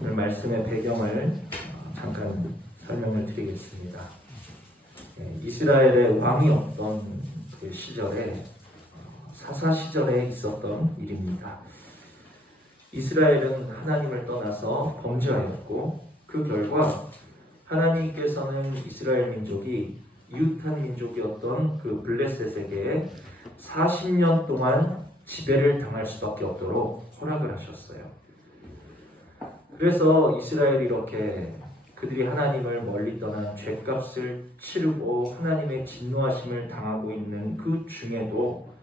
오늘 말씀의 배경을 잠깐 설명을 드리겠습니다. 이스라엘의 왕이 없던 그 시절에 사사 시절에 있었던 일입니다. 이스라엘은 하나님을 떠나서 범죄하였고 그 결과 하나님께서는 이스라엘 민족이 이웃한 민족이었던 그 블레셋에게 40년 동안 지배를 당할 수밖에 없도록 허락을 하셨어요. 그래서 이스라엘이 이렇게 그들이 하나님을 멀리 떠난 죄값을 치르고 하나님의 진노하심을 당하고 있는 그 중에도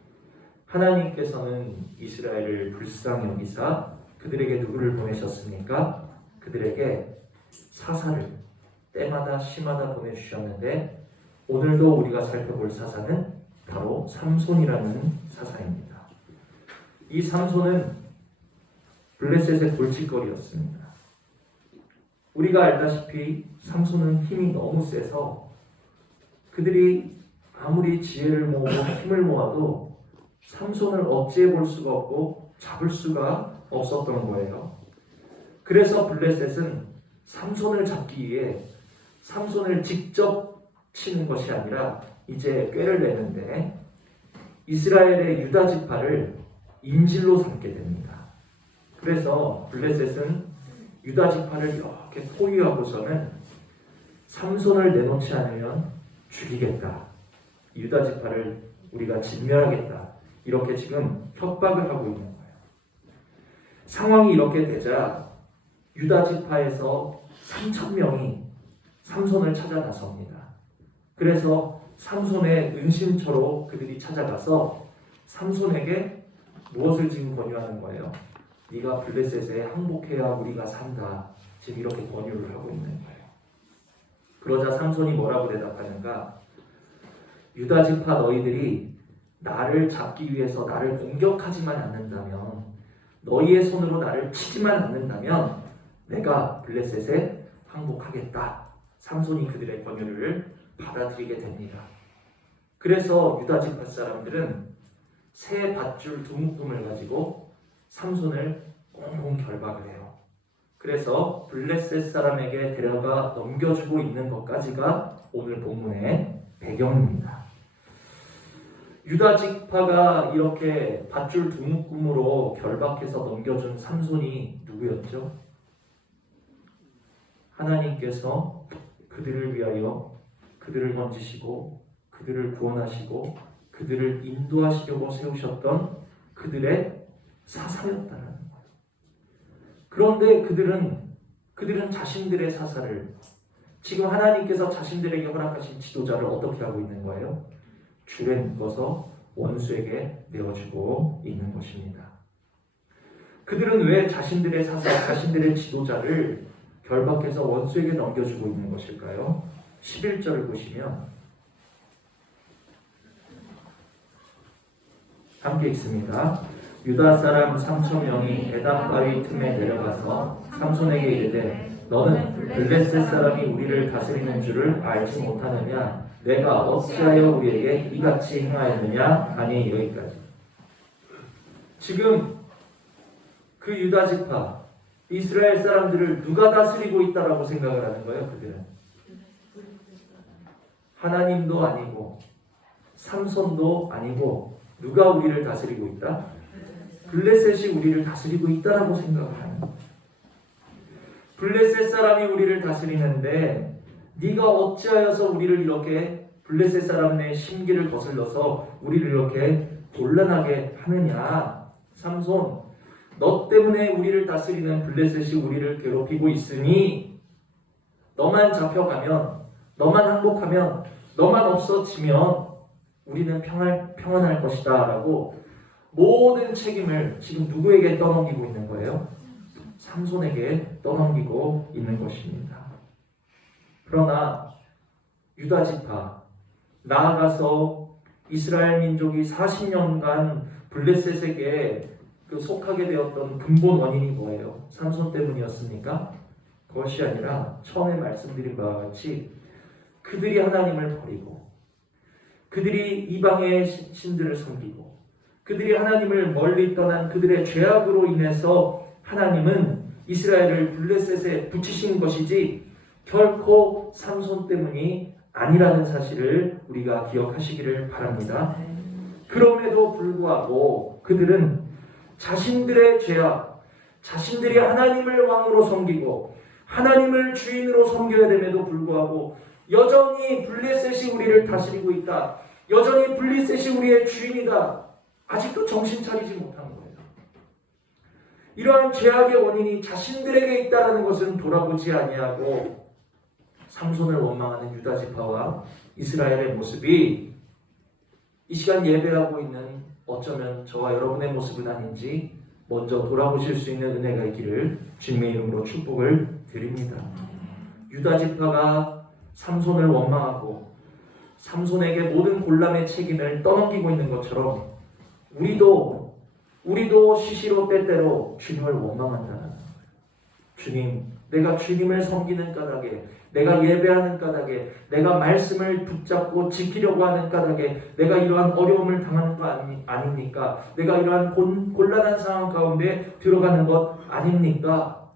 하나님께서는 이스라엘을 불쌍히 여기사 그들에게 누구를 보내셨습니까? 그들에게 사사를 때마다 시마다 보내주셨는데 오늘도 우리가 살펴볼 사사는 바로 삼손이라는 사사입니다. 이 삼손은 블레셋의 골칫거리였습니다. 우리가 알다시피 삼손은 힘이 너무 세서 그들이 아무리 지혜를 모으고 힘을 모아도 삼손을 억제해 볼 수가 없고 잡을 수가 없었던 거예요. 그래서 블레셋은 삼손을 잡기 위해 삼손을 직접 치는 것이 아니라 이제 꾀를 내는데 이스라엘의 유다 지파를 인질로 삼게 됩니다. 그래서 블레셋은 유다 지파를 이렇게 포위하고서는 삼손을 내놓지 않으면 죽이겠다. 유다 지파를 우리가 진멸하겠다. 이렇게 지금 협박을 하고 있는 거예요. 상황이 이렇게 되자 유다 지파에서 3,000명이 삼손을 찾아 나섭니다. 그래서 삼손의 은신처로 그들이 찾아가서 삼손에게 무엇을 지금 권유하는 거예요? 네가 블레셋에 항복해야 우리가 산다. 지금 이렇게 권유를 하고 있는 거예요. 그러자 삼손이 뭐라고 대답하는가? 유다 지파 너희들이 나를 잡기 위해서 나를 공격하지만 않는다면, 너희의 손으로 나를 치지만 않는다면 내가 블레셋에 항복하겠다. 삼손이 그들의 권유를 받아들이게 됩니다. 그래서 유다 지파 사람들은 새 밧줄 두 묶음을 가지고 삼손을 꽁꽁 결박을 해요. 그래서 블레셋 사람에게 데려가 넘겨주고 있는 것까지가 오늘 본문의 배경입니다. 유다 지파가 이렇게 밧줄 두 묶음으로 결박해서 넘겨준 삼손이 누구였죠? 하나님께서 그들을 위하여 그들을 건지시고 그들을 구원하시고 그들을 인도하시려고 세우셨던 그들의 사사였다는 거예요. 그런데 그들은 자신들의 사사를, 지금 하나님께서 자신들에게 허락하신 지도자를 어떻게 하고 있는 거예요? 줄에 묶어서 원수에게 내어주고 있는 것입니다. 그들은 왜 자신들의 사사, 자신들의 지도자를 결박해서 원수에게 넘겨주고 있는 것일까요? 11절을 보시면 함께 읽습니다. 유다 사람 3,000명이 에담 바위 틈에 내려가서 삼손에게 이르되 너는 블레셋 사람이 우리를 다스리는 줄을 알지 못하느냐? 내가 어찌하여 우리에게 이같이 행하였느냐? 아니 여기까지. 지금 그 유다 지파 이스라엘 사람들을 누가 다스리고 있다라고 생각을 하는 거예요? 그들은 하나님도 아니고 삼손도 아니고 누가 우리를 다스리고 있다? 블레셋이 우리를 다스리고 있다라고 생각을 하는 거예요. 블레셋 사람이 우리를 다스리는데 네가 어찌하여서 우리를 이렇게 블레셋 사람의 심기를 거슬러서 우리를 이렇게 곤란하게 하느냐? 삼손, 너 때문에 우리를 다스리는 블레셋이 우리를 괴롭히고 있으니 너만 잡혀가면, 너만 항복하면, 너만 없어지면 우리는 평안할 것이다 라고 모든 책임을 지금 누구에게 떠넘기고 있는 거예요? 삼손에게 떠넘기고 있는 것입니다. 그러나 유다 지파, 나아가서 이스라엘 민족이 40년간 블레셋에게 속하게 되었던 근본 원인이 뭐예요? 삼손 때문이었습니까? 그것이 아니라 처음에 말씀드린 바와 같이 그들이 하나님을 버리고 그들이 이방의 신들을 섬기고 그들이 하나님을 멀리 떠난 그들의 죄악으로 인해서 하나님은 이스라엘을 블레셋에 붙이신 것이지 결코 삼손 때문이 아니라는 사실을 우리가 기억하시기를 바랍니다. 그럼에도 불구하고 그들은 자신들의 죄악, 자신들이 하나님을 왕으로 섬기고 하나님을 주인으로 섬겨야 됨에도 불구하고 여전히 블레셋이 우리를 다스리고 있다, 여전히 블레셋이 우리의 주인이다, 아직도 정신 차리지 못한 거예요. 이러한 죄악의 원인이 자신들에게 있다는 것은 돌아보지 아니하고 삼손을 원망하는 유다 지파와 이스라엘의 모습이 이 시간 예배하고 있는 어쩌면 저와 여러분의 모습은 아닌지 먼저 돌아보실 수 있는 은혜가 있기를 주님의 이름으로 축복을 드립니다. 유다 지파가 삼손을 원망하고 삼손에게 모든 곤란의 책임을 떠넘기고 있는 것처럼 우리도 시시로 때때로 주님을 원망한다는 거예요. 주님, 내가 주님을 섬기는 까닭에, 내가 예배하는 까닭에, 내가 말씀을 붙잡고 지키려고 하는 까닭에 내가 이러한 어려움을 당하는 거 아닙니까? 내가 이러한 곤란한 상황 가운데 들어가는 것 아닙니까?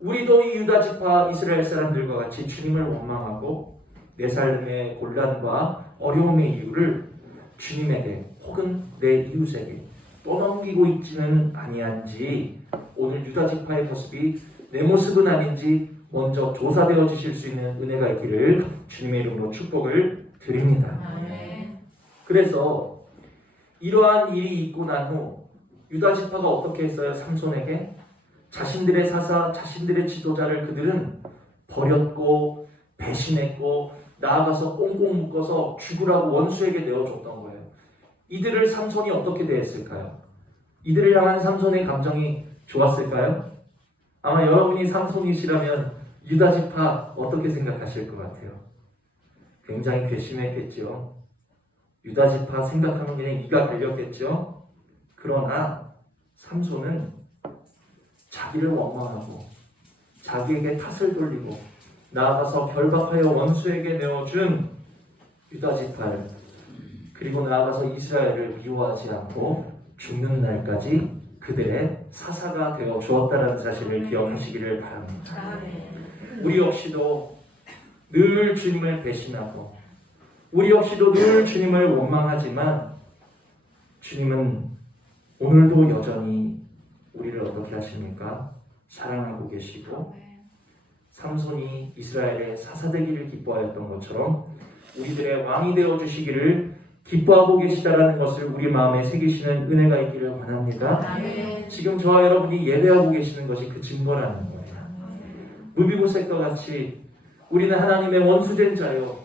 우리도 이 유다 지파 이스라엘 사람들과 같이 주님을 원망하고 내 삶의 곤란과 어려움의 이유를 주님에게 혹은 내 이웃에게 떠넘기고 있지는 아니한지 오늘 유다 지파의 모습이 내 모습은 아닌지 먼저 조사되어 주실 수 있는 은혜가 있기를 주님의 이름으로 축복을 드립니다. 그래서 이러한 일이 있고 난 후 유다 지파가 어떻게 했어요? 삼손에게 자신들의 사사, 자신들의 지도자를 그들은 버렸고 배신했고 나아가서 꽁꽁 묶어서 죽으라고 원수에게 내어줬던 거예요. 이들을 삼손이 어떻게 대했을까요? 이들을 향한 삼손의 감정이 좋았을까요? 아마 여러분이 삼손이시라면 유다 지파 어떻게 생각하실 것 같아요? 굉장히 괘씸했겠죠. 유다 지파 생각하면 그냥 이가 갈렸겠죠. 그러나 삼손은 자기를 원망하고 자기에게 탓을 돌리고 나아가서 결박하여 원수에게 내어준 유다 지파를, 그리고 나아가서 이스라엘을 미워하지 않고 죽는 날까지 그들의 사사가 되어 주었다는 사실을 기억하시기를 바랍니다. 우리 역시도 늘 주님을 배신하고 우리 역시도 늘 주님을 원망하지만 주님은 오늘도 여전히 우리를 어떻게 하십니까? 사랑하고 계시고 삼손이 이스라엘의 사사되기를 기뻐하였던 것처럼 우리들의 왕이 되어주시기를 기뻐하고 계시다라는 것을 우리 마음에 새기시는 은혜가 있기를 원합니다. 지금 저와 여러분이 예배하고 계시는 것이 그 증거라는 거예요. 무비보셋과 같이 우리는 하나님의 원수된 자요,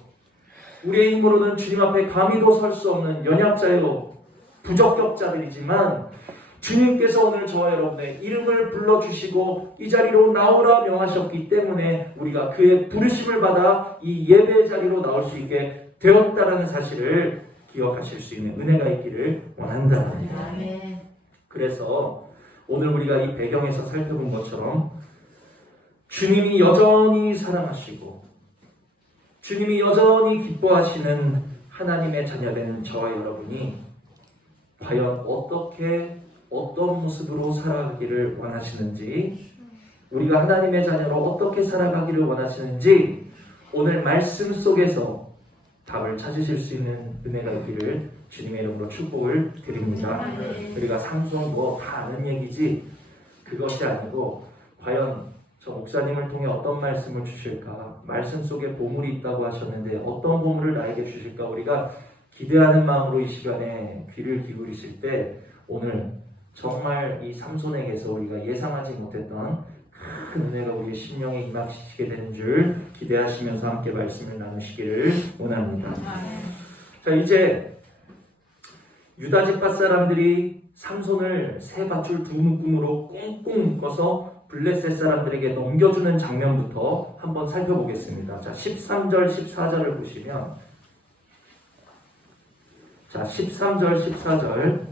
우리의 힘으로는 주님 앞에 감히도 설 수 없는 연약자요, 부적격자들이지만 주님께서 오늘 저와 여러분의 이름을 불러주시고 이 자리로 나오라 명하셨기 때문에 우리가 그의 부르심을 받아 이 예배 자리로 나올 수 있게 되었다라는 사실을 기억하실 수 있는 은혜가 있기를 원한다. 그래서 오늘 우리가 이 배경에서 살펴본 것처럼 주님이 여전히 사랑하시고 주님이 여전히 기뻐하시는 하나님의 자녀된 저와 여러분이 과연 어떤 모습으로 살아가기를 원하시는지, 우리가 하나님의 자녀로 어떻게 살아가기를 원하시는지 오늘 말씀 속에서 답을 찾으실 수 있는 은혜가 있기를 주님의 이름으로 축복을 드립니다. 우리가 삼손 다 아는 얘기지 그것이 아니고 과연 저 목사님을 통해 어떤 말씀을 주실까, 말씀 속에 보물이 있다고 하셨는데 어떤 보물을 나에게 주실까, 우리가 기대하는 마음으로 이 시간에 귀를 기울이실 때 오늘 정말 이 삼손에게서 우리가 예상하지 못했던 큰 은혜가 우리의 심령에 임하시게 되는 줄 기대하시면서 함께 말씀을 나누시기를 원합니다. 자, 이제 유다 지파 사람들이 삼손을 세 밧줄 두 묶음으로 꽁꽁 묶어서 블레셋 사람들에게 넘겨주는 장면부터 한번 살펴보겠습니다. 자, 13절 14절을 보시면, 자, 13절 14절,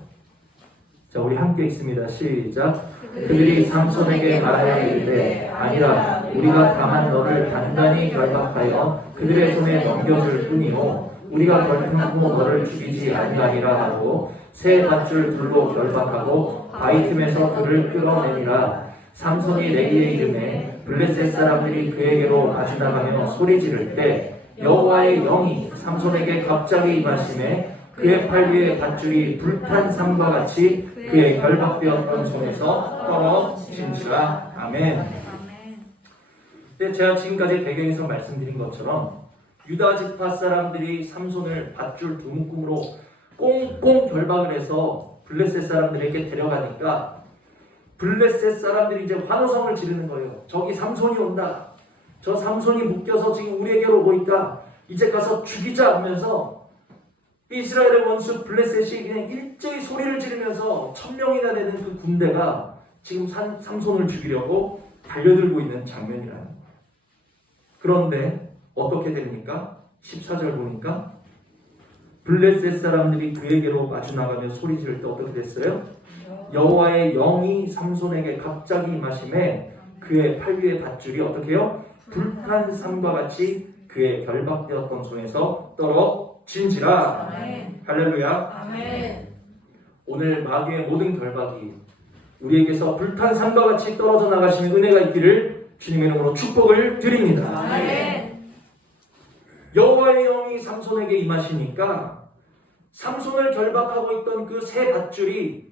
자, 우리 함께 읽습니다. 시작. 그들이 삼손에게 말하여 이르되 아니라 우리가 다만 너를 단단히 결박하여 그들의 손에 넘겨줄 뿐이요 우리가 결코 너를 죽이지 아니하리라 하고 세 밧줄 둘로 결박하고 바위 틈에서 그를 끌어내니라. 삼손이 레기에 이르매 블레셋 사람들이 그에게로 마주 나가며 소리 지를 때 여호와의 영이 삼손에게 갑자기 임하시매 그의 팔 위에 밧줄이 불탄 삼과 같이 그의 결박되었던 손에서 떨어진지라. 아멘. 네, 제가 지금까지 배경에서 말씀드린 것처럼 유다 지파 사람들이 삼손을 밧줄 두 묶음으로 꽁꽁 결박을 해서 블레셋 사람들에게 데려가니까 블레셋 사람들이 이제 환호성을 지르는 거예요. 저기 삼손이 온다. 저 삼손이 묶여서 지금 우리에게로 오고 있다. 이제 가서 죽이자 하면서 이스라엘의 원수 블레셋이 그냥 일제히 소리를 지르면서 1000명이나 되는 그 군대가 지금 삼손을 죽이려고 달려들고 있는 장면이라는 거예요. 그런데 어떻게 됩니까? 14절 보니까 블레셋 사람들이 그에게로 마주 나가며 소리 지를 때 어떻게 됐어요? 여호와의 영이 삼손에게 갑자기 임하심에 그의 팔 위에 밧줄이 어떻게 해요? 불탄 삼과 같이 그의 결박되었던 손에서 떨어진지라. 아멘. 할렐루야. 아멘. 오늘 마귀의 모든 결박이 우리에게서 불탄 삼과 같이 떨어져 나가시는 은혜가 있기를 주님의 이름으로 축복을 드립니다. 아멘. 여호와의 영이 삼손에게 임하시니까 삼손을 결박하고 있던 그 세 밧줄이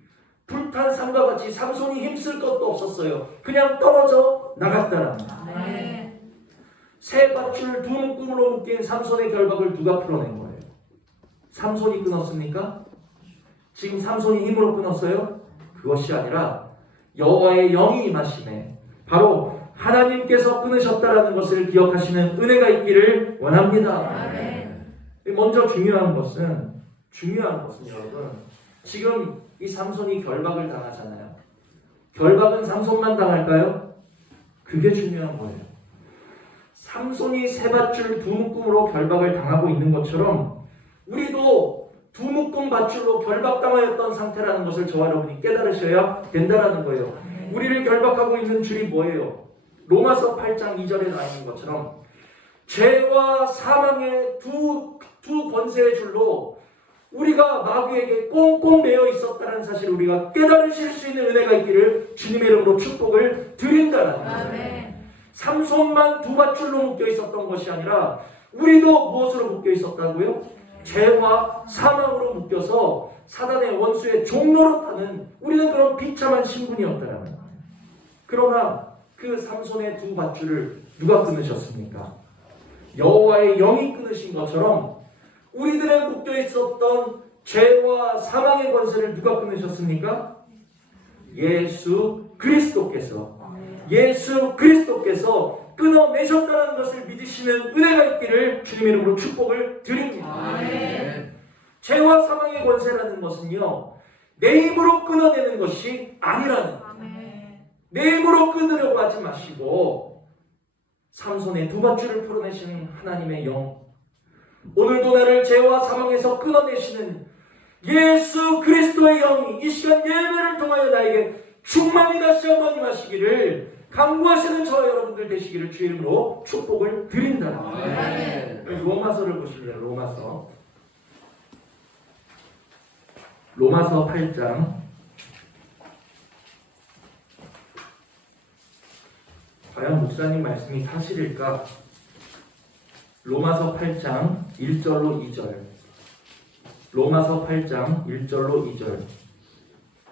불탄 삼과 같이 삼손이 힘쓸 것도 없었어요. 그냥 떨어져 나갔다는 거예요. 아멘. 세 밧줄 두 묶음으로 묶인 삼손의 결박을 누가 풀어낸 거예요? 삼손이 끊었습니까? 지금 삼손이 힘으로 끊었어요? 그것이 아니라 여호와의 영이 임하심에 바로 하나님께서 끊으셨다라는 것을 기억하시는 은혜가 있기를 원합니다. 아멘. 먼저 중요한 것은 여러분, 지금 이 삼손이 결박을 당하잖아요. 결박은 삼손만 당할까요? 그게 중요한 거예요. 삼손이 세 밧줄 두 묶음으로 결박을 당하고 있는 것처럼 우리도 두 묶음 밧줄로 결박당하였던 상태라는 것을 저와 여러분이 깨달으셔야 된다는 거예요. 우리를 결박하고 있는 줄이 뭐예요? 로마서 8장 2절에 나와 있는 것처럼 죄와 사망의 두 권세의 줄로 우리가 마귀에게 꽁꽁 매여 있었다는 사실을 우리가 깨달으실 수 있는 은혜가 있기를 주님의 이름으로 축복을 드린다는 거예요. 삼손만 두 밧줄로 묶여 있었던 것이 아니라 우리도 무엇으로 묶여 있었다고요? 죄와 사망으로 묶여서 사단의 원수의 종로로 타는 우리는 그런 비참한 신분이었다라는 거예요. 그러나 그 삼손의 두 밧줄을 누가 끊으셨습니까? 여호와의 영이 끊으신 것처럼 우리들의 묶여 있었던 죄와 사망의 권세를 누가 끊으셨습니까? 예수 그리스도께서 끊어내셨다는 것을 믿으시는 은혜가 있기를 주님의 이름으로 축복을 드립니다. 아멘. 죄와 사망의 권세라는 것은요, 내 힘으로 끊어내는 것이 아니라는 거예요. 내 힘으로 끊으려고 하지 마시고 삼손의 두 밧줄을 풀어내시는 하나님의 영, 오늘도 나를 죄와 사망에서 끊어내시는 예수 그리스도의 영이 이 시간 예배를 통하여 나에게 충만히 다시 한번 임하시기를 간구하시는 저와 여러분들 되시기를 주의 이름으로 축복을 드린다. 아멘. 로마서를 보실래요? 로마서 8장. 과연 목사님 말씀이 사실일까? 로마서 8장 1절로 2절. 로마서 8장 1절로 2절.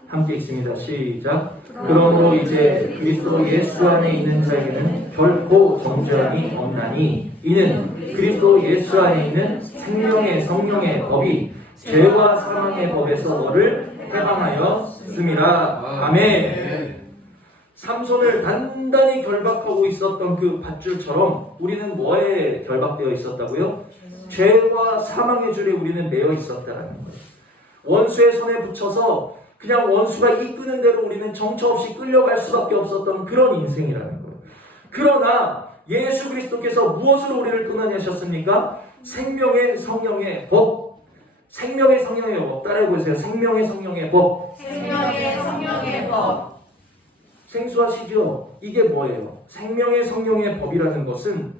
함께 읽습니다. 시작. 그러므로 이제 그리스도 예수 안에 있는 자에게는 결코 정죄함이 없나니 이는 그리스도 예수 안에 있는 생명의 성령의 법이 죄와 사망의 법에서 너를 해방하였음이라. 아멘. 삼손을 단단히 결박하고 있었던 그 밧줄처럼 우리는 뭐에 결박되어 있었다고요? 죄와 사망의 줄에 우리는 매여 있었다는 거예요. 원수의 손에 붙여서 그냥 원수가 이끄는 대로 우리는 정처 없이 끌려갈 수밖에 없었던 그런 인생이라는 거예요. 그러나 예수 그리스도께서 무엇으로 우리를 끊어내셨습니까? 생명의 성령의 법. 생명의 성령의 법. 따라해 보세요. 생명의 성령의 법. 생명의 성령의 법. 생소하시죠? 이게 뭐예요? 생명의 성령의 법이라는 것은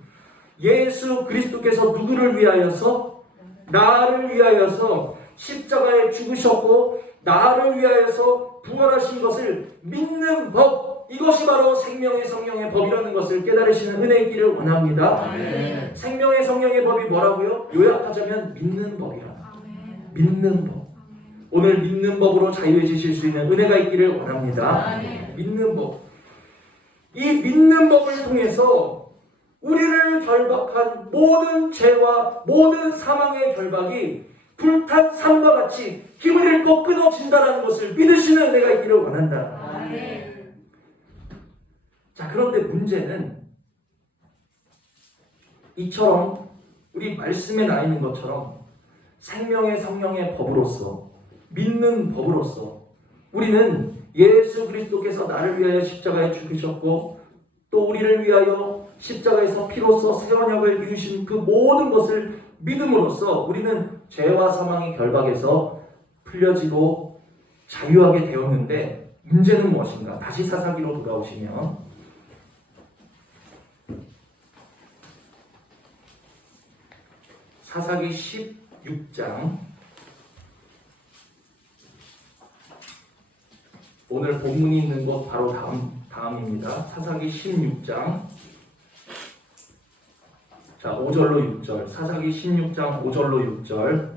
예수 그리스도께서 누구를 위하여서? 나를 위하여서 십자가에 죽으셨고 나를 위하여서 부활하신 것을 믿는 법, 이것이 바로 생명의 성령의 법이라는 것을 깨달으시는 은혜의 길을 원합니다. 아멘. 생명의 성령의 법이 뭐라고요? 요약하자면 믿는 법이라. 믿는 법. 오늘 믿는 법으로 자유해지실 수 있는 은혜가 있기를 원합니다. 믿는 법. 이 믿는 법을 통해서 우리를 결박한 모든 죄와 모든 사망의 결박이 불탄 삶과 같이 힘을 잃고 끊어진다는 것을 믿으시는 은혜가 있기를 원한다. 자, 그런데 문제는 이처럼 우리 말씀에 나 있는 것처럼 생명의 성령의 법으로서 믿는 법으로서 우리는 예수 그리스도께서 나를 위하여 십자가에 죽으셨고 또 우리를 위하여 십자가에서 피로써 새 언약을 이루신 그 모든 것을 믿음으로써 우리는 죄와 사망의 결박에서 풀려지고 자유하게 되었는데 문제는 무엇인가? 다시 사사기로 돌아오시면 사사기 16장 오늘 본문이 있는 곳 바로 다음입니다. 사사기 16장 자 5절로 6절 사사기 16장 5절로 6절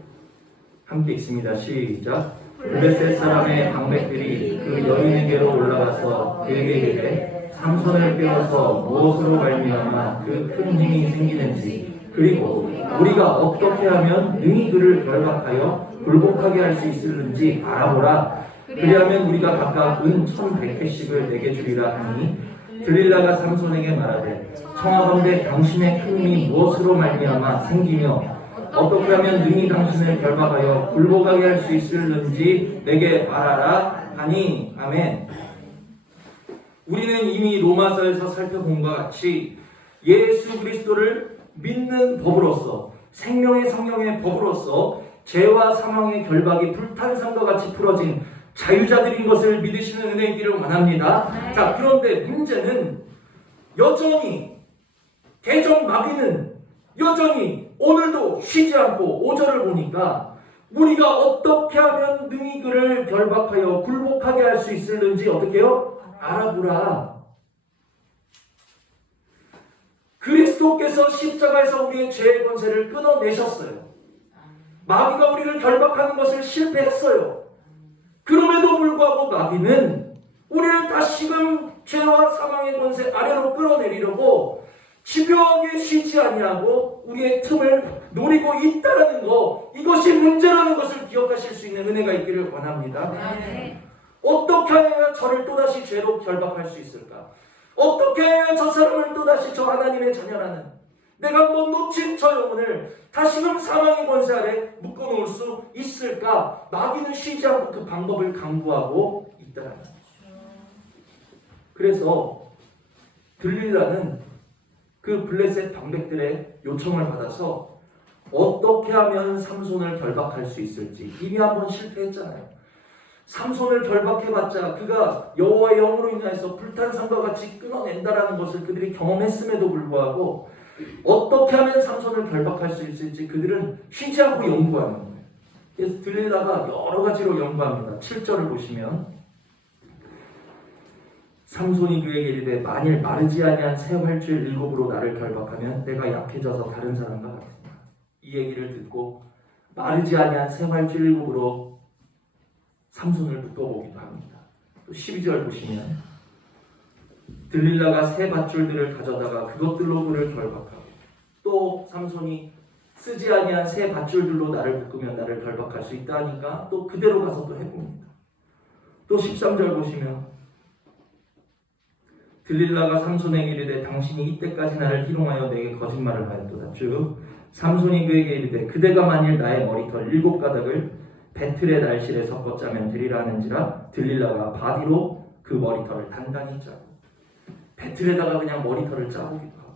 함께 읽습니다. 시작. 블레셋 사람의 방백들이 그 여인에게로 올라가서 그에게 이르되 삼손을 빼어서 무엇으로 말미암아 그 큰 힘이 생기는지 그리고 우리가 어떻게 하면 능히 그를 결박하여 굴복하게 할 수 있을는지 알아보라. 그리하면 우리가 각각 은 1,100회씩을 내게 주리라 하니 들릴라가 삼손에게 말하되 청하건대 당신의 큰 힘이 무엇으로 말미암아 생기며 어떻게 하면 능히 당신을 결박하여 굴복하게 할 수 있을는지 내게 말하라 하니. 아멘. 우리는 이미 로마서에서 살펴본 것 같이 예수 그리스도를 믿는 법으로서 생명의 성령의 법으로서 죄와 사망의 결박이 불탄 삶과 같이 풀어진 자유자들인 것을 믿으시는 은혜의 길을 원합니다. 자, 그런데 문제는 여전히 개정 마귀는 여전히 오늘도 쉬지 않고 5절을 보니까 우리가 어떻게 하면 능히 그를 결박하여 굴복하게 할 수 있을는지 어떻게 해요? 알아보라. 그리스도께서 십자가에서 우리의 죄의 권세를 끊어내셨어요. 마귀가 우리를 결박하는 것을 실패했어요. 그럼에도 불구하고 마귀는 우리를 다시금 죄와 사망의 권세 아래로 끌어내리려고 집요하게 쉬지 아니하고 우리의 틈을 노리고 있다라는 거, 이것이 문제라는 것을 기억하실 수 있는 은혜가 있기를 원합니다. 어떻게 해야 저를 또다시 죄로 결박할 수 있을까? 어떻게 해야 저 사람을 또다시 저 하나님의 자녀라는 내가 한번 놓친 저 영혼을 다시금 사망의 권세 아래 묶어놓을 수 있을까? 마귀는 쉬지 않고 그 방법을 강구하고 있다라는 거죠. 그래서 들릴라는 그 블레셋 방백들의 요청을 받아서 어떻게 하면 삼손을 결박할 수 있을지 이미 한번 실패했잖아요. 삼손을 결박해봤자 그가 여호와의 영으로 인하여서 불탄 삶과 같이 끊어낸다라는 것을 그들이 경험했음에도 불구하고 어떻게 하면 삼손을 결박할 수 있을지 그들은 쉬지 않고 연구하는 거예요. 그래서 들릴라가 여러 가지로 연구합니다. 7절을 보시면 삼손이 그에게 이르되 만일 마르지 아니한 새 활줄 7으로 나를 결박하면 내가 약해져서 다른 사람과 같으냐. 이 얘기를 듣고 마르지 아니한 새 활줄 7으로 삼손을 묶어보기도 합니다. 또 12절 보시면 들릴라가 새 밧줄들을 가져다가 그것들로 그를 결박하고 또 삼손이 쓰지 아니한 새 밧줄들로 나를 묶으면 나를 결박할 수 있다 하니까 또 그대로 가서 또 해봅니다. 또 13절 보시면 들릴라가 삼손에게 이르되 당신이 이때까지 나를 희롱하여 내게 거짓말을 하였도다. 즉 삼손이 그에게 이르되 그대가 만일 나의 머리털 7가닥을 배틀의 날실에 섞어 짜면 되리라 하는지라 들릴라가 바디로 그 머리털을 단단히 짜고 배틀에다가 그냥 머리털을 짜보기도 하고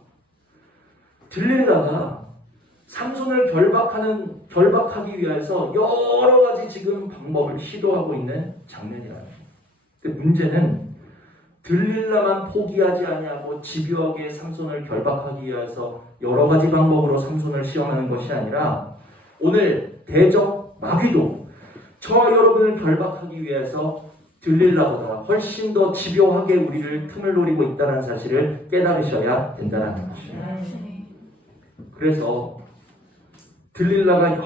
들릴라가 삼손을 결박하기 위해서 여러 가지 지금 방법을 시도하고 있는 장면이라는 거예요. 근데 문제는 들릴라만 포기하지 아니하고 집요하게 삼손을 결박하기 위해서 여러 가지 방법으로 삼손을 시험하는 것이 아니라 오늘 대적 마귀도 저와 여러분을 결박하기 위해서 들릴라보다 훨씬 더 집요하게 우리를 틈을 노리고 있다는 사실을 깨달으셔야 된다는 것입니다. 그래서 들릴라가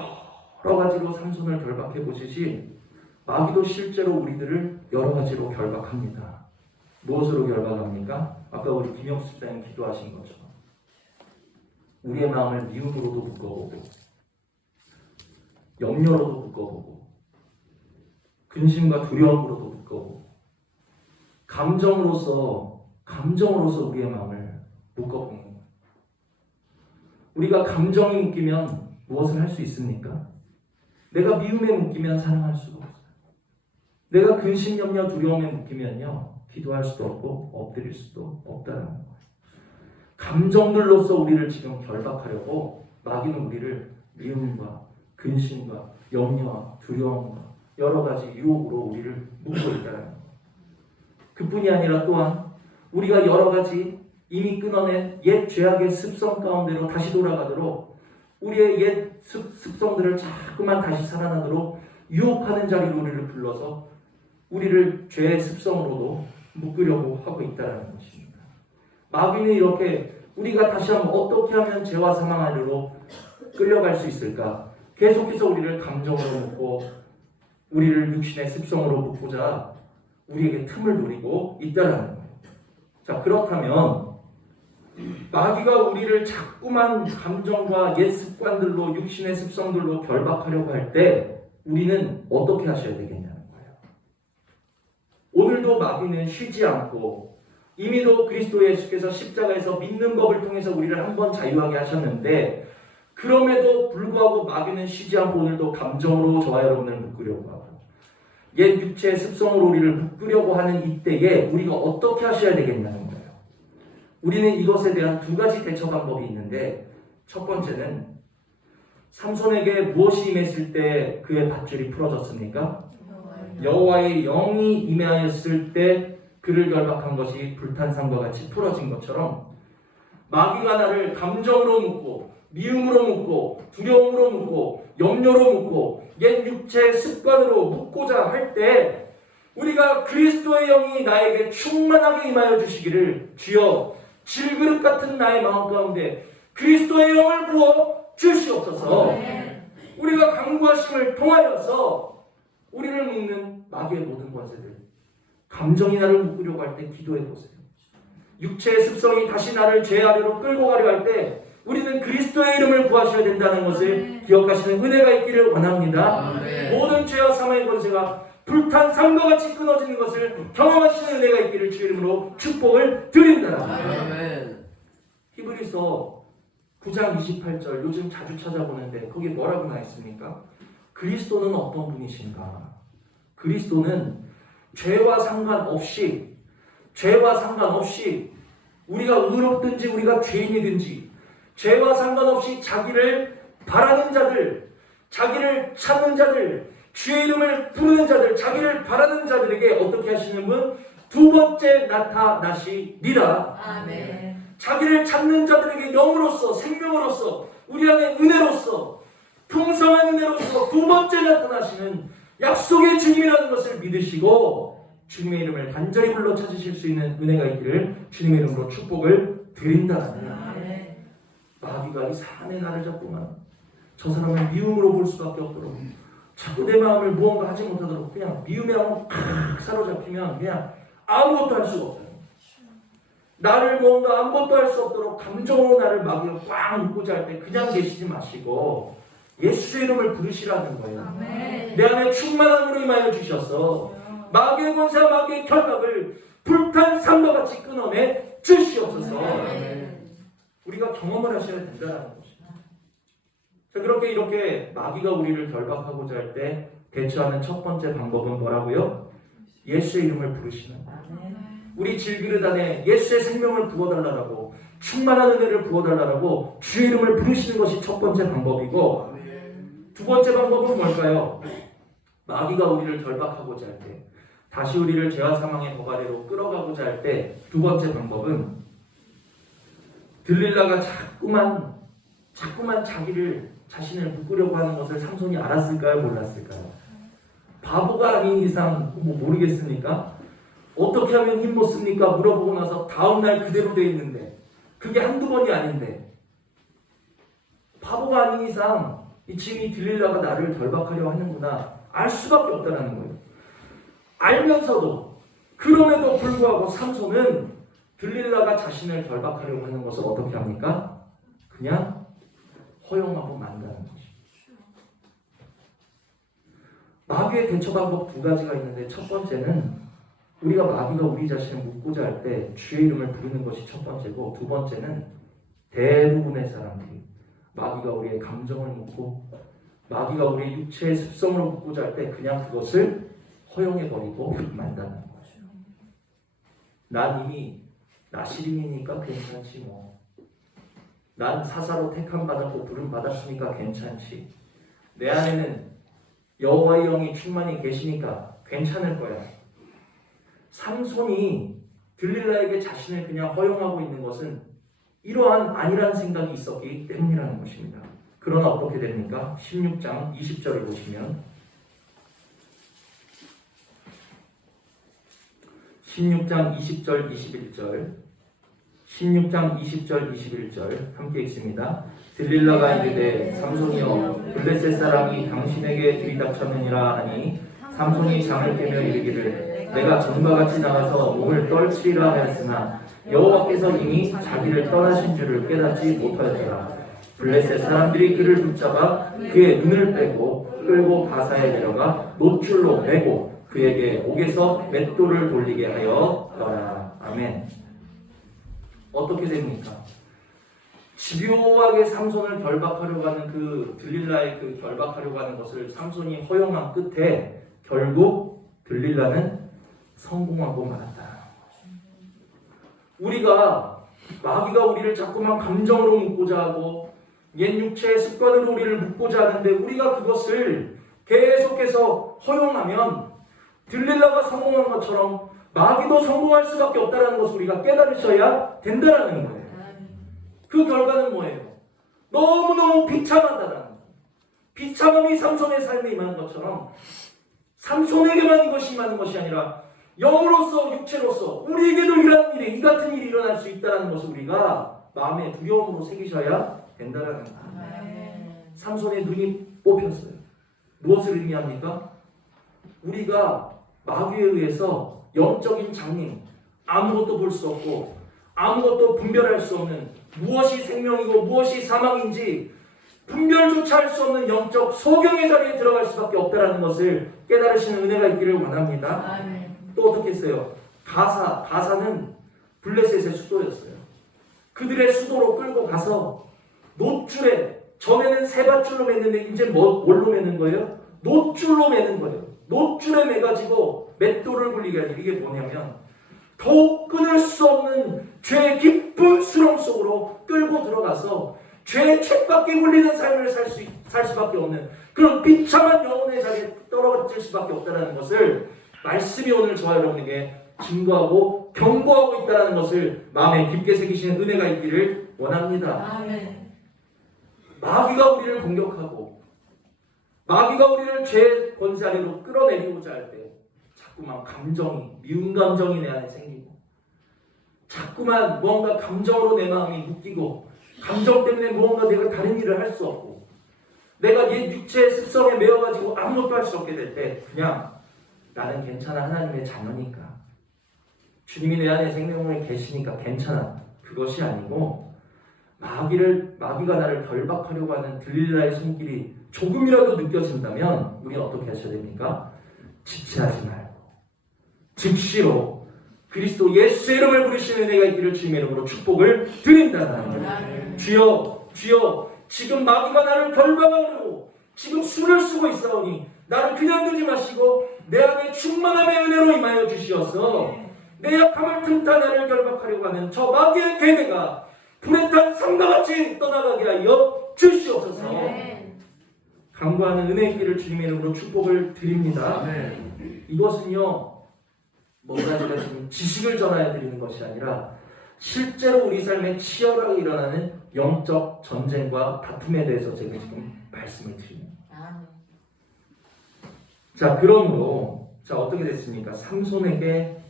여러 가지로 삼손을 결박해 보시지 마귀도 실제로 우리들을 여러 가지로 결박합니다. 무엇으로 결박합니까? 아까 우리 김영수 집사님 기도하신 것처럼 우리의 마음을 미움으로도 묶어보고 염려로도 묶어보고 근심과 두려움으로도 묶어보고 감정으로서 우리의 마음을 묶어보는 거예요. 우리가 감정이 묶이면 무엇을 할 수 있습니까? 내가 미움에 묶이면 사랑할 수가 없어요. 내가 근심, 염려, 두려움에 묶이면요 기도할 수도 없고 엎드릴 수도 없다는 거예요. 감정들로서 우리를 지금 결박하려고 마귀는 우리를 미움과 근심과 염려와 두려움과 여러 가지 유혹으로 우리를 묶고 있다는 거예요. 그뿐이 아니라 또한 우리가 여러 가지 이미 끊어낸 옛 죄악의 습성 가운데로 다시 돌아가도록 우리의 옛 습성들을 자꾸만 다시 살아나도록 유혹하는 자리로 우리를 불러서 우리를 죄의 습성으로도 묶으려고 하고 있다는 것입니다. 마귀는 이렇게 우리가 다시 한번 어떻게 하면 죄와 사망 안으로 끌려갈 수 있을까? 계속해서 우리를 감정으로 묶고 우리를 육신의 습성으로 묶고자 우리에게 틈을 노리고 있다는 거예요. 자, 그렇다면 마귀가 우리를 자꾸만 감정과 옛 습관들로 육신의 습성들로 결박하려고 할 때 우리는 어떻게 하셔야 되겠냐는 거예요. 오늘도 마귀는 쉬지 않고 이미도 그리스도 예수께서 십자가에서 믿는 법을 통해서 우리를 한번 자유하게 하셨는데 그럼에도 불구하고 마귀는 쉬지 않고 오늘도 감정으로 저와 여러분을 묶으려고 하고 옛 육체의 습성으로 우리를 묶으려고 하는 이때에 우리가 어떻게 하셔야 되겠냐는 거예요. 우리는 이것에 대한 두 가지 대처 방법이 있는데 첫 번째는 삼손에게 무엇이 임했을 때 그의 밧줄이 풀어졌습니까? 여호와의 영이 임하였을 때 그를 결박한 것이 불탄산과 같이 풀어진 것처럼 마귀가 나를 감정으로 묶고 미움으로 묶고 두려움으로 묶고 염려로 묶고 옛 육체의 습관으로 묶고자 할 때 우리가 그리스도의 영이 나에게 충만하게 임하여 주시기를 주여 질그릇 같은 나의 마음 가운데 그리스도의 영을 부어 주시옵소서. 우리가 간구하심을 통하여서 우리를 묶는 마귀의 모든 권세들 감정이 나를 묶으려고 할 때 기도해 보세요. 육체의 습성이 다시 나를 죄 아래로 끌고 가려 할 때 우리는 그리스도의 이름을 구하셔야 된다는 것을 기억하시는 은혜가 있기를 원합니다. 모든 죄와 사망의 권세가 불탄 삶과 같이 끊어지는 것을 경험하시는 은혜가 있기를 주 이름으로 축복을 드립니다. 히브리서 9장 28절 요즘 자주 찾아보는데 거기 뭐라고 나와 있습니까? 그리스도는 어떤 분이신가? 그리스도는 죄와 상관없이 우리가 의롭든지 우리가 죄인이든지 죄와 상관없이 자기를 바라는 자들, 자기를 찾는 자들, 주의 이름을 부르는 자들, 자기를 바라는 자들에게 어떻게 하시는 분? 두 번째 나타나시리라. 아멘. 자기를 찾는 자들에게 영으로서 생명으로서 우리 안에 은혜로서 풍성한 은혜로서 두 번째 나타나시는 약속의 주님이라는 것을 믿으시고 주님의 이름을 간절히 불러 찾으실 수 있는 은혜가 있기를 주님의 이름으로 축복을 드린다. 마귀가 이 사람의 나를 잡고만 저 사람을 미움으로 볼 수밖에 없도록 자꾸 내 마음을 무언가 하지 못하도록 그냥 미움에 한번 팍 사로잡히면 그냥 아무것도 할 수가 없어요. 나를 뭔가 아무것도 할 수 없도록 감정으로 나를 마귀가 꽉 묶고자 할 때 그냥 계시지 마시고 예수의 이름을 부르시라는 거예요. 아멘. 내 안에 충만함으로 임하여 주셔서 마귀의 권세와 마귀의 결박을 불탄 삶과 같이 끊어내 주시옵소서. 우리가 경험을 하셔야 된다는 것입니다. 자, 그렇게 이렇게 마귀가 우리를 결박하고자 할 때 대처하는 첫 번째 방법은 뭐라고요? 예수의 이름을 부르시는 거예요. 우리 질그릇 안에 예수의 생명을 부어달라고 충만한 은혜를 부어달라고 주의 이름을 부르시는 것이 첫 번째 방법이고 두 번째 방법은 뭘까요? 마귀가 우리를 결박하고자 할 때 다시 우리를 죄와 사망의 법 아래로 끌어가고자 할 때 두 번째 방법은 들릴라가 자꾸만 자신을 묶으려고 하는 것을 삼손이 알았을까요? 몰랐을까요? 바보가 아닌 이상 뭐 모르겠습니까? 어떻게 하면 힘 못 씁니까? 물어보고 나서 다음날 그대로 돼 있는데 그게 한두 번이 아닌데 바보가 아닌 이상 지금 이 들릴라가 나를 결박하려 하는구나 알 수밖에 없다는 거예요. 알면서도 그럼에도 불구하고 삼손은 들릴라가 자신을 결박하려고 하는 것을 어떻게 합니까? 그냥 허용하고 만다는 것이죠. 마귀의 대처 방법 두 가지가 있는데 첫 번째는 우리가 마귀가 우리 자신을 묻고자 할 때 주의 이름을 부르는 것이 첫 번째고 두 번째는 대부분의 사람들이 마귀가 우리의 감정을 묻고 마귀가 우리의 육체의 습성을 묻고자 할 때 그냥 그것을 허용해버리고 만다는 거죠. 난 이미 나시림이니까 괜찮지 뭐. 난 사사로 택함 받았고 부름 받았으니까 괜찮지. 내 안에는 여호와의 영이 충만히 계시니까 괜찮을 거야. 삼손이 들릴라에게 자신을 그냥 허용하고 있는 것은 이러한 아니라는 생각이 있었기 때문이라는 것입니다. 그러나 어떻게 됩니까? 16장 20절을 보시면 16장 20절 21절 16장 20절 21절 함께 읽습니다. 들릴라가 이르되 삼손이여 블레셋 사람이 당신에게 들이닥쳤느니라 하니 삼손이 잠을 깨며 이르기를 내가 전과 같이 나가서 몸을 떨치리라 하였으나 여호와께서 이미 자기를 떠나신 줄을 깨닫지 못하였더라. 블레셋 사람들이 그를 붙잡아 그의 눈을 빼고 끌고 바사에 데려가 노줄로 매고 그에게 옥에서 맷돌을 돌리게 하였더라. 아멘. 어떻게 됩니까? 집요하게 삼손을 결박하려고 하는 그 들릴라의 그 결박하려고 하는 것을 삼손이 허용한 끝에 결국 들릴라는 성공하고 말았다. 우리가 마귀가 우리를 자꾸만 감정으로 묶고자 하고 옛 육체의 습관으로 우리를 묶고자 하는데 우리가 그것을 계속해서 허용하면 들릴라가 성공한 것처럼 마귀도 성공할 수밖에 없다는 것을 우리가 깨달으셔야 된다는 거예요. 그 결과는 뭐예요? 너무너무 비참하다는 거예요. 비참함이 삼손의 삶에 임하는 것처럼 삼손에게만 이것이 임하는 것이 아니라 영으로서 육체로서 우리에게도 이러한 일이 이 같은 일이 일어날 수 있다는 것을 우리가 마음의 두려움으로 새기셔야 된다는 거예요. 삼손의 눈이 뽑혔어요. 무엇을 의미합니까? 우리가 마귀에 의해서 영적인 장님 아무것도 볼 수 없고 아무것도 분별할 수 없는 무엇이 생명이고 무엇이 사망인지 분별조차 할 수 없는 영적 소경의 자리에 들어갈 수밖에 없다는 것을 깨달으시는 은혜가 있기를 원합니다. 또 어떻게 했어요? 가사는 블레셋의 수도였어요. 그들의 수도로 끌고 가서 놋줄에 전에는 세밧줄로 맸는데 이제 뭘로 매는 거예요? 놋줄로 매는 거예요. 놋줄에 매가지고 맷돌을 굴리게 하니 이게 뭐냐면 더욱 끊을 수 없는 죄의 깊은 수렁 속으로 끌고 들어가서 죄의 책밖에 굴리는 삶을 살 수밖에 없는 그런 비참한 영혼의 자리에 떨어질 수밖에 없다는 것을 말씀이 오늘 저와 여러분에게 증거하고 경고하고 있다는 것을 마음에 깊게 새기시는 은혜가 있기를 원합니다. 아멘. 마귀가 우리를 공격하고 마귀가 우리를 죄의 권세 아래로 끌어내리고자 할 때 자꾸만 감정이 미운 감정이 내 안에 생기고 자꾸만 무언가 감정으로 내 마음이 묶이고 감정 때문에 무언가 내가 다른 일을 할 수 없고 내가 옛 육체의 습성에 매여가지고 아무것도 할 수 없게 될 때 그냥 나는 괜찮아 하나님의 자녀니까 주님이 내 안에 생명을 계시니까 괜찮아 그것이 아니고 마귀가 나를 결박하려고 하는 들릴라의 손길이 조금이라도 느껴진다면 우리는 어떻게 하셔야 됩니까? 지체하지 말고 즉시로 그리스도 예수의 이름을 부르시는 은혜가 있기를 주님의 이름으로 축복을 드린다. 주여 지금 마귀가 나를 결박하려고 지금 수를 쓰고 있사오니 나를 그냥 두지 마시고 내 안에 충만함의 은혜로 임하여 주시어서 내 약함을 틈타 나를 결박하려고 하는 저 마귀의 계대가 불에 탄 삼과 같이 떠나가게 하여 주시옵소서. 간구하는 은혜 있기를 주님의 이름으로 축복을 드립니다. 이것은요 뭔가 제가 지금 지식을 전하여 드리는 것이 아니라 실제로 우리 삶에 치열하게 일어나는 영적 전쟁과 다툼에 대해서 제가 지금 말씀을 드립니다. 자, 그러므로 자 어떻게 됐습니까? 삼손에게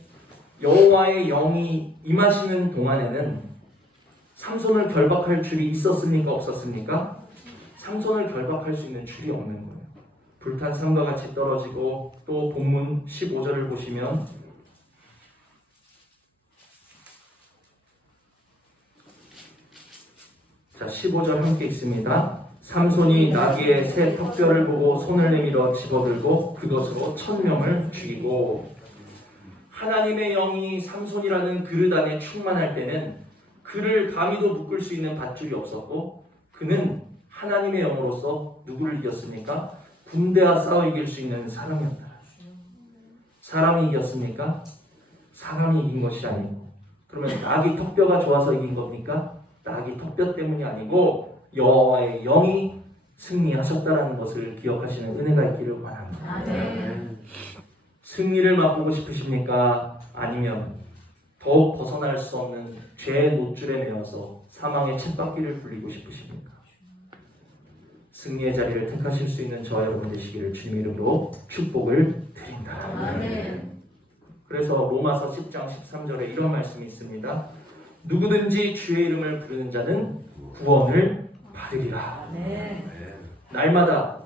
여호와의 영이 임하시는 동안에는 삼손을 결박할 줄이 있었습니까? 없었습니까? 삼손을 결박할 수 있는 줄이 없는 거예요. 불탄 산과 같이 떨어지고, 또 본문 15절을 보시면 자 15절 함께 있습니다. 삼손이 나귀의 새 턱뼈를 보고 손을 내밀어 집어들고 그것으로 1000명을 죽이고. 하나님의 영이 삼손이라는 그릇 안에 충만할 때는 그를 감히도 묶을 수 있는 밧줄이 없었고, 그는 하나님의 영으로서 누구를 이겼습니까? 군대와 싸워 이길 수 있는 사람이었다. 사람이 이겼습니까? 사람이 이긴 것이 아니고. 그러면 나귀 턱뼈가 좋아서 이긴 겁니까? 나귀 턱뼈 때문이 아니고 여호와의 영이 승리하셨다는 것을 기억하시는 은혜가 있기를 원합니다. 아멘. 승리를 맛보고 싶으십니까? 아니면 더욱 벗어날 수 없는 죄의 노줄에 매어서 사망의 쳇바퀴를 굴리고 싶으십니까? 승리의 자리를 택하실 수 있는 저와 여러분 되시기를 주님 이름으로 축복을 드립니다. 아멘. 그래서 로마서 10장 13절에 이런 말씀이 있습니다. 누구든지 주의 이름을 부르는 자는 구원을 받으리라. 아멘. 날마다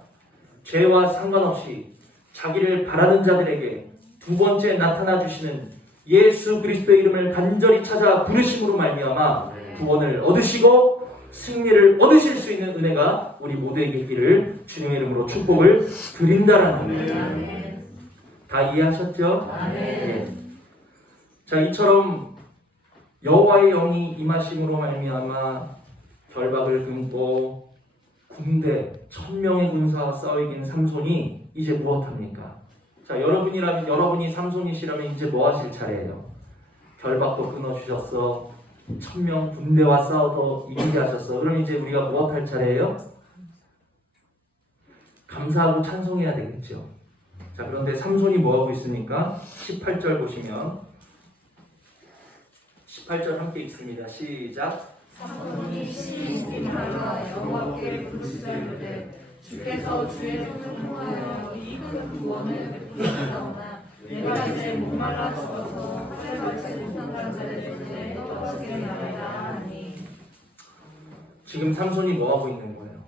죄와 상관없이 자기를 바라는 자들에게 두 번째 나타나 주시는 예수 그리스도의 이름을 간절히 찾아 부르심으로 말미암아 구원을 얻으시고 승리를 얻으실 수 있는 은혜가 우리 모두에게 있기를 주님의 이름으로 축복을 드린다라는 거예요. 아멘. 다 이해하셨죠? 아멘. 자, 이처럼 여호와의 영이 임하심으로 말미암아 결박을 끊고 군대 1000명의 군사와 싸워 이긴 삼손이 이제 무엇합니까? 자, 여러분이 삼손이시라면 이제 뭐 하실 차례예요? 결박도 끊어주셨어. 1000명 군대와 싸워서 이기게 하셨어. 그럼 이제 우리가 무엇 할 차례예요? 감사하고 찬송해야 되겠죠. 자, 그런데 삼손이 뭐 하고 있습니까? 18절 보시면 18절 함께 읽습니다. 시작. 삼손이 시인하여 여호와께 부르시되 주께서 주의 손을 통하여 이 큰 구원을 베푸셨사오나 내가 이제 목말라 죽어서 하늘같이 못한 자들의 손에 떨어지게 하리라 하니. 지금 삼손이 뭐 하고 있는 거예요?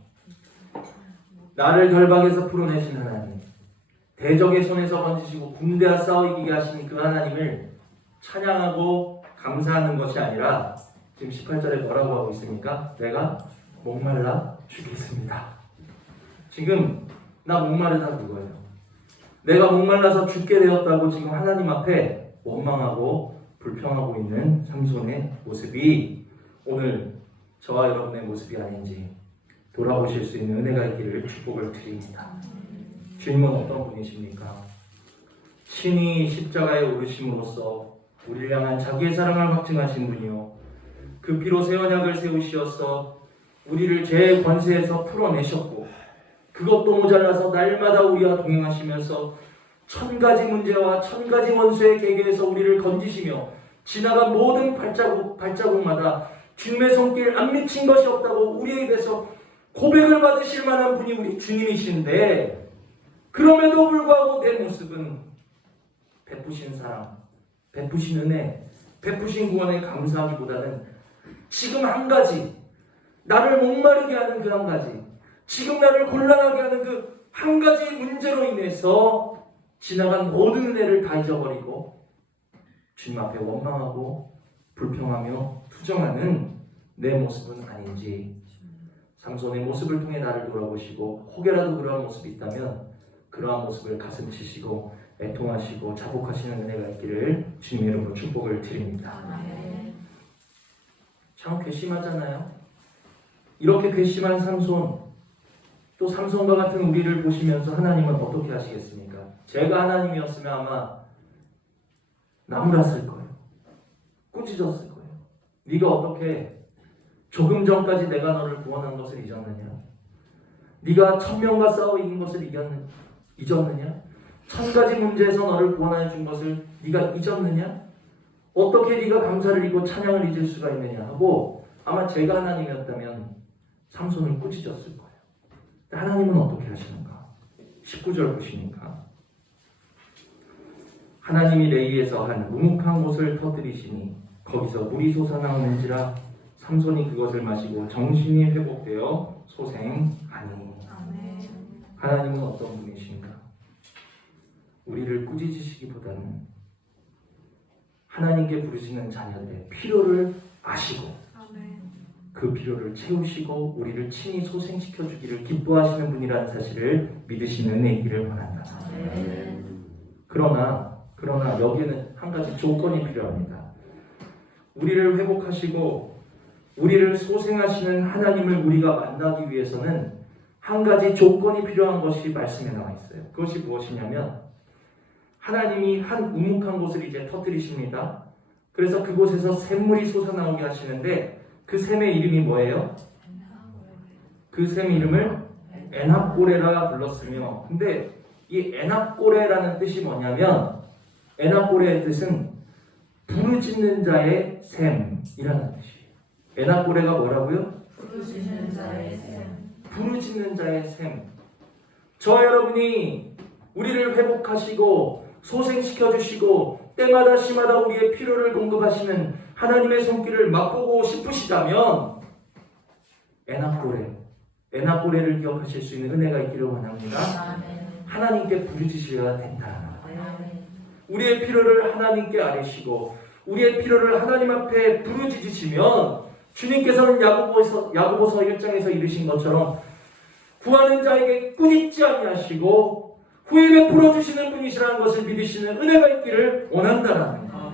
나를 결박에서 풀어내신 하나님, 대적의 손에서 건지시고 군대와 싸워 이기게 하신 그 하나님을 찬양하고 감사하는 것이 아니라 지금 18절에 뭐라고 하고 있습니까? 내가 목말라 죽겠습니다. 지금 나 목마르다 그거예요. 내가 목말라서 죽게 되었다고 지금 하나님 앞에 원망하고 불평하고 있는 삼손의 모습이 오늘 저와 여러분의 모습이 아닌지 돌아보실 수 있는 은혜가 있기를 축복을 드립니다. 주님은 어떤 분이십니까? 친히 십자가에 오르심으로써 우리를 향한 자기의 사랑을 확증하신 분이요, 그 피로 새 언약을 세우시어서 우리를 죄의 권세에서 풀어내셨고, 그것도 모자라서 날마다 우리와 동행하시면서 1000가지 문제와 1000가지 원수의 계계에서 우리를 건지시며 지나간 모든 발자국마다 주님의 손길 안 미친 것이 없다고 우리에 대해서 고백을 받으실 만한 분이 우리 주님이신데, 그럼에도 불구하고 내 모습은 베푸신 사랑, 베푸신 은혜, 베푸신 구원에 감사하기보다는 지금 한 가지, 나를 목마르게 하는 그 한 가지, 지금 나를 곤란하게 하는 그 한 가지 문제로 인해서 지나간 모든 은혜를 다 잊어버리고 주님 앞에 원망하고 불평하며 투정하는 내 모습은 아닌지, 삼손의 모습을 통해 나를 돌아보시고 혹여라도 그러한 모습이 있다면 그러한 모습을 가슴 치시고 애통하시고 자복하시는 은혜가 있기를 주님의 이름으로 축복을 드립니다. 참 괘씸하잖아요. 이렇게 괘씸한 삼손, 또 삼손과 같은 우리를 보시면서 하나님은 어떻게 하시겠습니까? 제가 하나님이었으면 아마 나무랐을 거예요. 꾸짖었을 거예요. 네가 어떻게 조금 전까지 내가 너를 구원한 것을 잊었느냐? 네가 1000명과 싸워 이긴 것을 잊었느냐? 1000가지 문제에서 너를 구원해 준 것을 네가 잊었느냐? 어떻게 네가 감사를 잊고 찬양을 잊을 수가 있느냐 하고 아마 제가 하나님이었다면 삼손을 꾸짖었을 거예요. 하나님은 어떻게 하시는가? 19절 보시니까 하나님이 레이에서 한 우묵한 곳을 터뜨리시니 거기서 물이 솟아나오는지라 삼손이 그것을 마시고 정신이 회복되어 소생하니. 아멘. 하나님은 어떤 분이신가? 우리를 꾸짖으시기보다는 하나님께 부르시는 자녀들의 필요를 아시고 아멘. 그 필요를 채우시고 우리를 친히 소생시켜 주기를 기뻐하시는 분이라는 사실을 믿으시는 은혜이기를 바란다. 아멘. 그러나 여기에는 한 가지 조건이 필요합니다. 우리를 회복하시고 우리를 소생하시는 하나님을 우리가 만나기 위해서는 한 가지 조건이 필요한 것이 말씀에 나와 있어요. 그것이 무엇이냐면 하나님이 한 우묵한 곳을 이제 터뜨리십니다. 그래서 그곳에서 샘물이 솟아나오게 하시는데 그 샘의 이름이 뭐예요? 그 샘 이름을 에납고레라 불렀으며, 근데 이 에납고레라는 뜻이 뭐냐면 에납고레의 뜻은 부르짖는 자의 샘이라는 뜻이에요. 에납고레가 뭐라고요? 부르짖는 자의 샘. 부르짖는 자의 샘. 저 여러분이 우리를 회복하시고 소생시켜 주시고 때마다 시마다 우리의 필요를 공급하시는 하나님의 손길을 맛보고 싶으시다면 에납고레를 기억하실 수 있는 은혜가 있기를 원합니다. 아멘. 하나님께 부르짖으셔야 된다. 아멘. 우리의 필요를 하나님께 아뢰시고 우리의 필요를 하나님 앞에 부르짖으시면 주님께서는 야고보서 1장에서 이르신 것처럼 구하는 자에게 꾸짖지 아니하시고 후에 베풀어 주시는 분이시라는 것을 믿으시는 은혜가 있기를 원한다는 겁니다.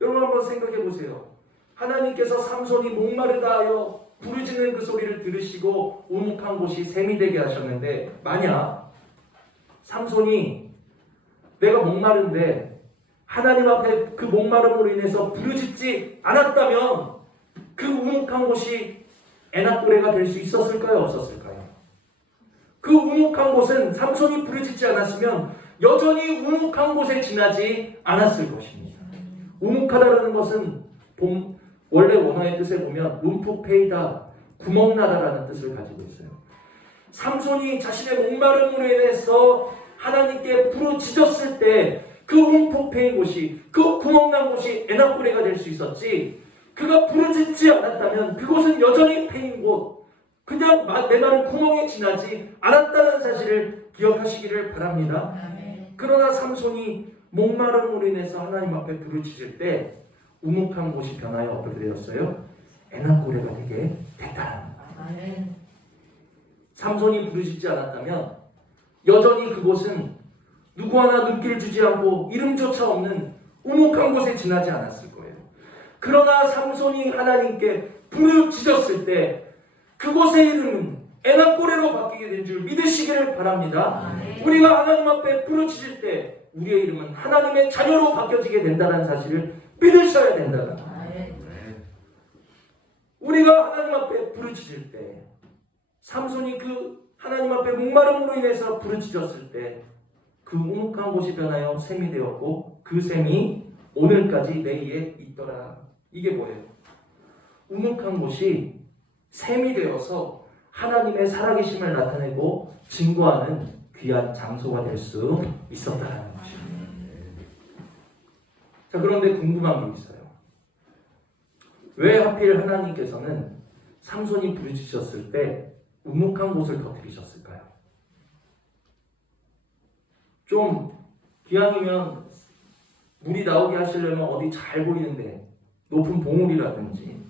여러분 한번 생각해 보세요. 하나님께서 삼손이 목마르다 하여 부르짖는 그 소리를 들으시고 우묵한 곳이 샘이 되게 하셨는데, 만약 삼손이 내가 목마른데 하나님 앞에 그 목마름으로 인해서 부르짖지 않았다면 그 우묵한 곳이 에낙고레가 될 수 있었을까요? 없었을까요? 그 우묵한 곳은 삼손이 부르짖지 않았으면 여전히 우묵한 곳에 지나지 않았을 것입니다. 우묵하다라는 것은 원래 원어의 뜻에 보면 움푹페이다, 구멍나다라는 뜻을 가지고 있어요. 삼손이 자신의 목마름으로 인해서 하나님께 부르짖었을 때 그 움푹페인 곳이, 그 구멍난 곳이 에낙고레가 될 수 있었지, 그가 부르짖지 않았다면 그곳은 여전히 패인 곳, 그냥 내 말은 구멍에 지나지 않았다는 사실을 기억하시기를 바랍니다. 그러나 삼손이 목마름으로 인해서 하나님 앞에 부르짖을 때 우묵한 곳이 변하여 어떻게 되었어요? 에낙고레가 되게 됐다. 삼손이 부르짖지 않았다면 여전히 그곳은 누구 하나 눈길을 주지 않고 이름조차 없는 우묵한 곳에 지나지 않았을 거예요. 그러나 삼손이 하나님께 부르짖었을 때 그곳의 이름은 에낙고레로 바뀌게 된 줄 믿으시기를 바랍니다. 우리가 하나님 앞에 부르짖을 때 우리의 이름은 하나님의 자녀로 바뀌어지게 된다는 사실을 믿으셔야 된다. 우리가 하나님 앞에 부르짖을 때, 삼손이 그 하나님 앞에 목마름으로 인해서 부르짖었을 때 그 우묵한 곳이 변하여 샘이 되었고 그 샘이 오늘까지 레이에 있더라. 이게 뭐예요? 우묵한 곳이 샘이 되어서 하나님의 살아계심을 나타내고 증거하는 귀한 장소가 될 수 있었다는 것입니다. 자, 그런데 궁금한 게 있어요. 왜 하필 하나님께서는 삼손이 부르짖었을 때 우묵한 곳을 터뜨리셨을까요? 좀 기왕이면 물이 나오게 하시려면 어디 잘 보이는데 높은 봉우리라든지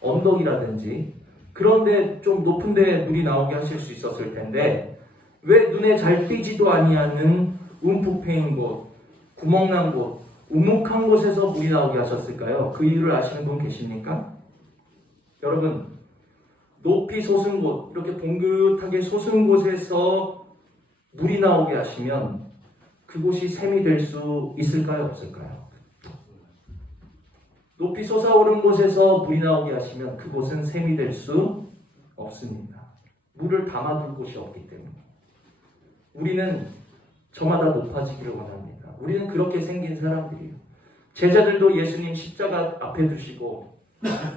언덕이라든지 그런데 좀 높은 데 물이 나오게 하실 수 있었을 텐데 왜 눈에 잘 띄지도 아니하는 움푹 패인 곳, 구멍난 곳, 우묵한 곳에서 물이 나오게 하셨을까요? 그 이유를 아시는 분 계십니까? 여러분, 높이 솟은 곳, 이렇게 봉긋하게 솟은 곳에서 물이 나오게 하시면 그곳이 샘이 될 수 있을까요? 없을까요? 높이 솟아오른 곳에서 물이 나오게 하시면 그곳은 샘이 될 수 없습니다. 물을 담아둘 곳이 없기 때문에. 우리는 저마다 높아지기를 원합니다. 우리는 그렇게 생긴 사람들이에요. 제자들도 예수님 십자가 앞에 두시고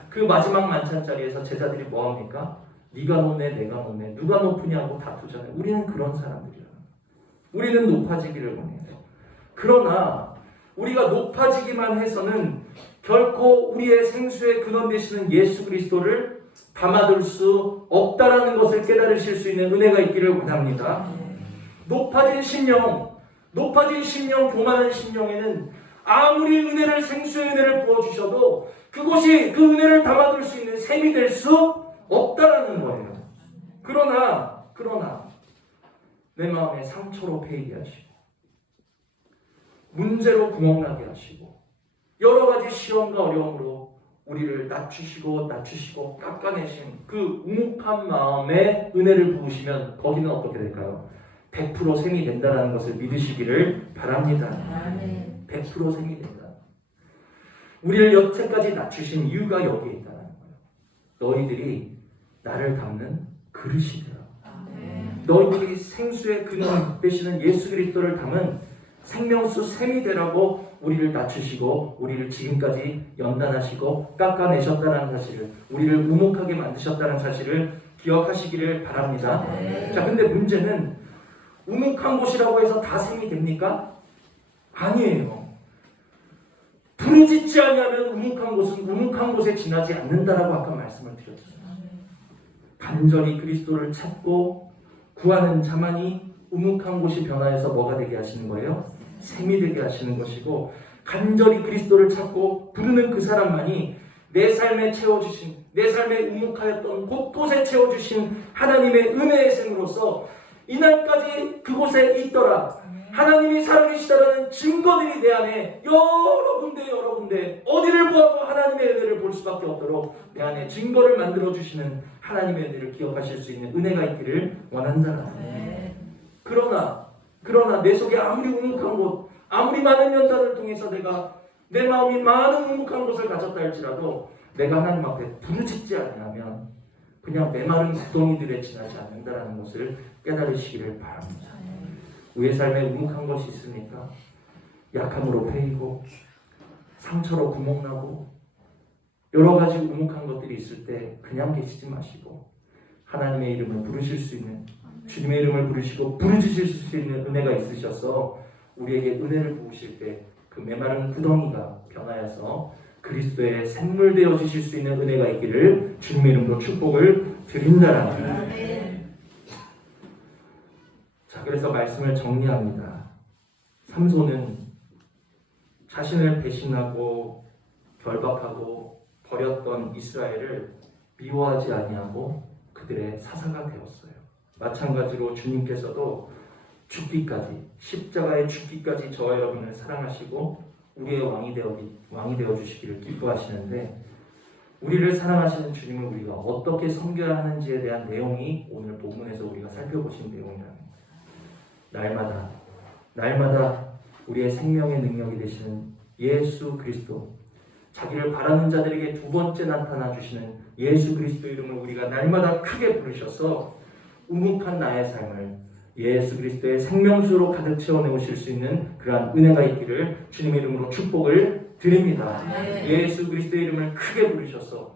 그 마지막 만찬 자리에서 제자들이 뭐합니까? 네가 높네 내가 높네 누가 높으냐고 다투잖아요. 우리는 그런 사람들이에요. 우리는 높아지기를 원해요. 그러나 우리가 높아지기만 해서는 결코 우리의 생수의 근원 되시는 예수 그리스도를 담아둘 수 없다라는 것을 깨달으실 수 있는 은혜가 있기를 원합니다. 높아진 심령, 교만한 심령에는 아무리 은혜를 생수의 은혜를 부어주셔도 그곳이 그 은혜를 담아둘 수 있는 샘이 될 수 없다라는 거예요. 그러나 내 마음에 상처로 패이게 하시고 문제로 구멍나게 하시고 여러 가지 시험과 어려움으로 우리를 낮추시고 깎아내신 그 우묵한 마음에 은혜를 부으시면 거기는 어떻게 될까요? 100% 샘이 된다는 것을 믿으시기를 바랍니다. 100% 샘이 된다. 우리를 여태까지 낮추신 이유가 여기에 있다는 거예요. 너희들이 나를 담는 그릇이 되라. 너희들이 생수의 근원 되시는 예수 그리스도를 담은 생명수 샘이 되라고 우리를 낮추시고 우리를 지금까지 연단하시고 깎아내셨다는 사실을, 우리를 우묵하게 만드셨다는 사실을 기억하시기를 바랍니다. 자, 근데 문제는 우묵한 곳이라고 해서 다 샘이 됩니까? 아니에요. 부르짖지 아니하면 우묵한 곳은 우묵한 곳에 지나지 않는다라고 아까 말씀을 드렸죠. 간절히 그리스도를 찾고 구하는 자만이 우묵한 곳이 변화해서 뭐가 되게 하시는 거예요? 샘이 되게 하시는 것이고, 간절히 그리스도를 찾고 부르는 그 사람만이 내 삶에 채워주신, 내 삶에 우묵하였던 곳곳에 채워주신 하나님의 은혜의 샘으로서 이날까지 그곳에 있더라, 하나님이 살아계시다라는 증거들이 내 안에 여러 군데 어디를 보아도 하나님의 은혜를 볼 수밖에 없도록 내 안에 증거를 만들어주시는 하나님의 은혜를 기억하실 수 있는 은혜가 있기를 원한다. 그러나 내 속에 아무리 우묵한 곳, 아무리 많은 연단을 통해서 내 마음이 많은 우묵한 곳을 가졌다 할지라도 내가 하나님 앞에 부르짖지 않으면 그냥 메마른 구덩이들에 지나지 않는다라는 것을 깨달으시기를 바랍니다. 우리의 삶에 우묵한 것이 있습니까? 약함으로 패이고 상처로 구멍나고 여러 가지 우묵한 것들이 있을 때 그냥 계시지 마시고 하나님의 이름을 부르실 수 있는, 주님의 이름을 부르시고 부르짖으실 수 있는 은혜가 있으셔서 우리에게 은혜를 부으실 때 그 메마른 구덩이가 변하여서 그리스도의 샘물 되어 주실 수 있는 은혜가 있기를 주님의 이름으로 축복을 드린다라는. 자, 그래서 말씀을 정리합니다. 삼손은 자신을 배신하고 결박하고 버렸던 이스라엘을 미워하지 아니하고 그들의 사사가 되었어요. 마찬가지로 주님께서도 죽기까지, 십자가의 죽기까지 저와 여러분을 사랑하시고 우리의 왕이 되어 주시기를 기뻐하시는데, 우리를 사랑하시는 주님을 우리가 어떻게 섬겨야 하는지에 대한 내용이 오늘 본문에서 우리가 살펴보신 내용이라는 거예요. 날마다 우리의 생명의 능력이 되시는 예수 그리스도, 자기를 바라는 자들에게 두 번째 나타나 주시는 예수 그리스도 이름을 우리가 날마다 크게 부르셔서 우묵한 나의 삶을 예수 그리스도의 생명수로 가득 채워내오실 수 있는 그러한 은혜가 있기를 주님의 이름으로 축복을 드립니다. 예수 그리스도의 이름을 크게 부르셔서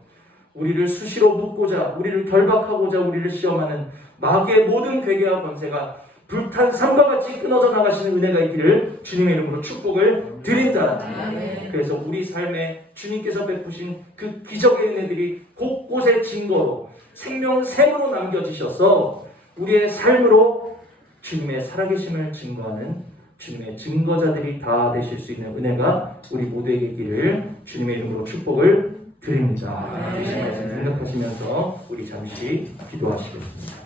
우리를 수시로 묻고자, 우리를 결박하고자 우리를 시험하는 마귀의 모든 괴계와 권세가 불탄 삶과 같이 끊어져 나가시는 은혜가 있기를 주님의 이름으로 축복을 드린다. 그래서 우리 삶에 주님께서 베푸신 그 기적의 은혜들이 곳곳에 증거로 생명샘으로 남겨지셔서 우리의 삶으로 주님의 살아계심을 증거하는 주님의 증거자들이 다 되실 수 있는 은혜가 우리 모두에게 있기를 주님의 이름으로 축복을 드립니다. 이 말씀 생각하시면서 우리 잠시 기도하시겠습니다.